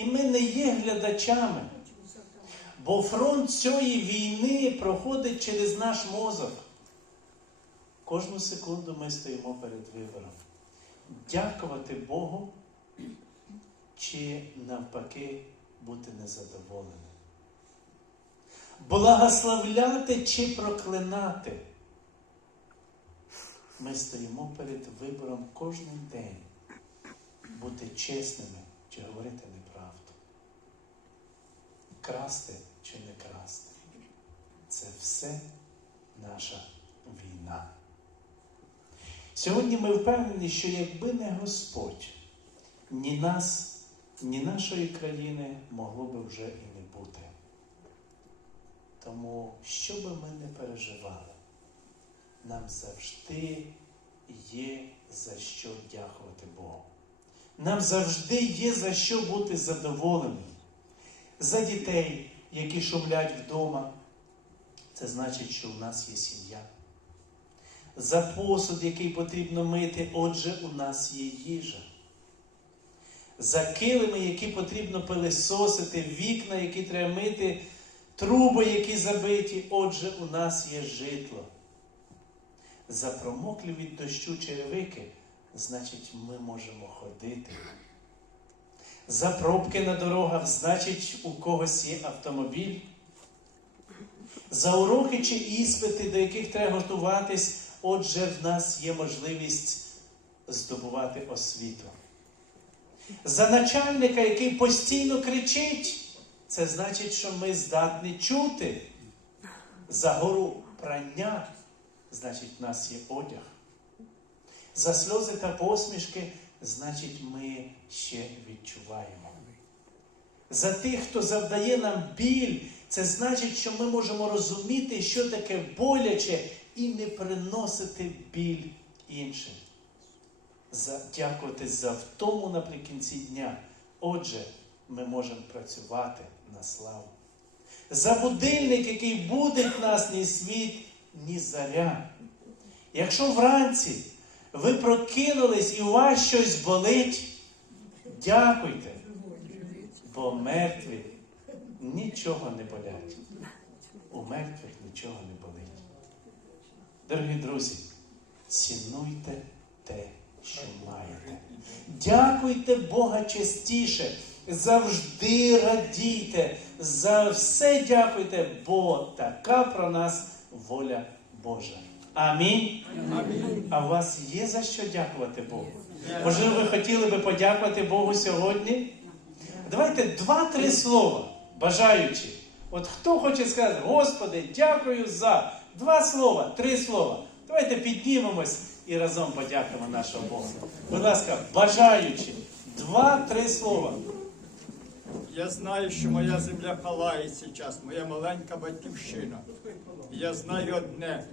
І ми не є глядачами. Бо фронт цієї війни проходить через наш мозок. Кожну секунду ми стоїмо перед вибором. Дякувати Богу чи навпаки бути незадоволеним. Благословляти чи проклинати. Ми стоїмо перед вибором кожен день бути чесними чи говорити неправду. Красти чи не красти. Це все наша війна. Сьогодні ми впевнені, що якби не Господь, ні нас, ні нашої країни могло би вже і не бути. Тому, що би ми не переживали, нам завжди є за що дякувати Богу. Нам завжди є за що бути задоволеним. За дітей, які шумлять вдома, це значить, що у нас є сім'я. За посуд, який потрібно мити, отже, у нас є їжа. За килими, які потрібно пилисосити, вікна, які треба мити, труби, які забиті, отже, у нас є житло. За промоклі від дощу черевики, значить, ми можемо ходити. За пробки на дорогах, значить, у когось є автомобіль. За уроки чи іспити, до яких треба готуватись, отже, в нас є можливість здобувати освіту. За начальника, який постійно кричить, це значить, що ми здатні чути. За гору прання, значить, в нас є одяг. За сльози та посмішки, значить, ми ще відчуваємо. За тих, хто завдає нам біль, це значить, що ми можемо розуміти, що таке боляче, і не приносити біль іншим. Дякувати за втому наприкінці дня. Отже, ми можемо працювати на славу. За будильник, який будить нас ні світ, ні заря. Якщо вранці ви прокинулись і у вас щось болить, дякуйте, бо мертві нічого не болять. У мертвих нічого не болить. Дорогі друзі, цінуйте те, що маєте. Дякуйте Бога частіше. Завжди радійте. За все дякуйте, бо така про нас воля Божа. Амінь. А у вас є за що дякувати Богу? Можливо, ви хотіли би подякувати Богу сьогодні? Давайте два-три слова, бажаючи. От хто хоче сказати, Господи, дякую за два слова, три слова. Давайте піднімемось і разом подякуємо нашого Бога. Будь ласка, бажаючи, два-три слова. Я знаю, що моя земля палає зараз, моя маленька батьківщина. Я знаю одне,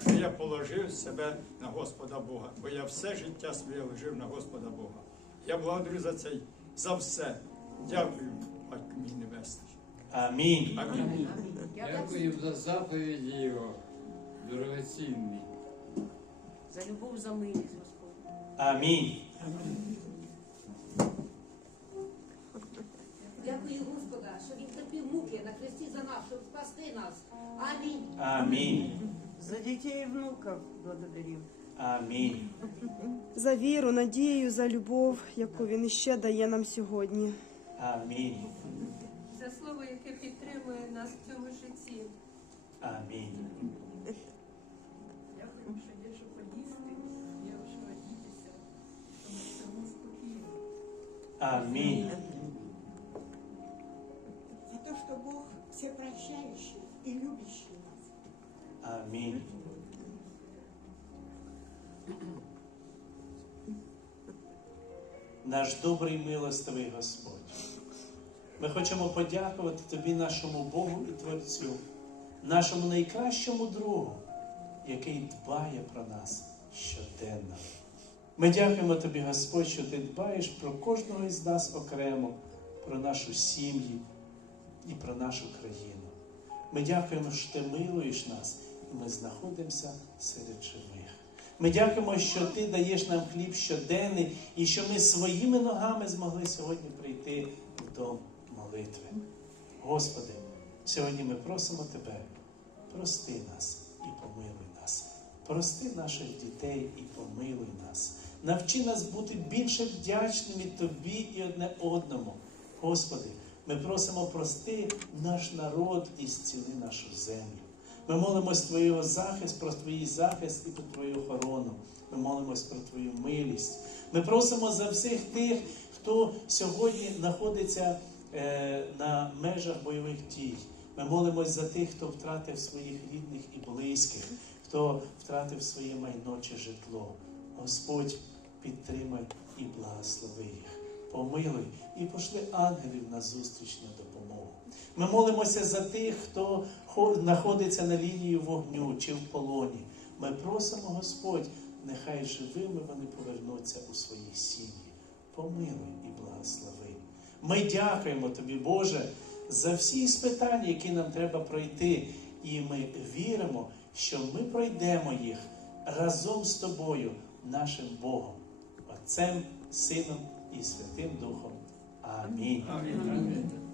що я положив себе на Господа Бога, бо я все життя своє ложив на Господа Бога. Я благодарю за це, за все. Дякую, Батько мій Небесний. Амінь. Амінь. Дякую за заповіді Його, дорогоцінні. За любов, за милість, Господь. Амінь. Дякую Господа, що він терпів муки на хресті за нас, щоб спасти нас. Амінь. Амінь. За дітей і внуків благодарю. Амінь. за віру, надію, за любов, яку він іще дає нам сьогодні. Амінь. за слово, яке підтримує нас в цьому житті. Амінь. Дякую, що є що поїсти, є що одітися, тому що ми спокійно. Амінь. за то, что Бог всепрощающий и любящий. Амінь. Наш добрий милостивий Господь. Ми хочемо подякувати Тобі, нашому Богу і Творцю, нашому найкращому другу, який дбає про нас щоденно. Ми дякуємо Тобі, Господь, що Ти дбаєш про кожного із нас окремо, про нашу сім'ю і про нашу країну. Ми дякуємо, що ти милуєш нас, ми знаходимося серед живих. Ми дякуємо, що ти даєш нам хліб щоденний, і що ми своїми ногами змогли сьогодні прийти дом молитви. Господи, сьогодні ми просимо Тебе, прости нас і помилуй нас. Прости наших дітей і помилуй нас. Навчи нас бути більше вдячними Тобі і одне одному. Господи, ми просимо прости наш народ і зціли нашу землю. Ми молимось Твоєго захист, про Твій захист і про Твою охорону. Ми молимось про Твою милість. Ми просимо за всіх тих, хто сьогодні знаходиться е, на межах бойових дій. Ми молимось за тих, хто втратив своїх рідних і близьких, хто втратив своє майно чи житло. Господь, підтримай і благослови їх. Помилуй і пошли ангелів на зустріч на допомогу. Ми молимося за тих, хто знаходиться на лінії вогню чи в полоні. Ми просимо, Господь, нехай живими вони повернуться у свої сім'ї. Помилуй і благослови. Ми дякуємо Тобі, Боже, за всі спитання, які нам треба пройти. І ми віримо, що ми пройдемо їх разом з тобою, нашим Богом, Отцем, Сином i svetým duchom. Amin. Amin. Amin. Amin.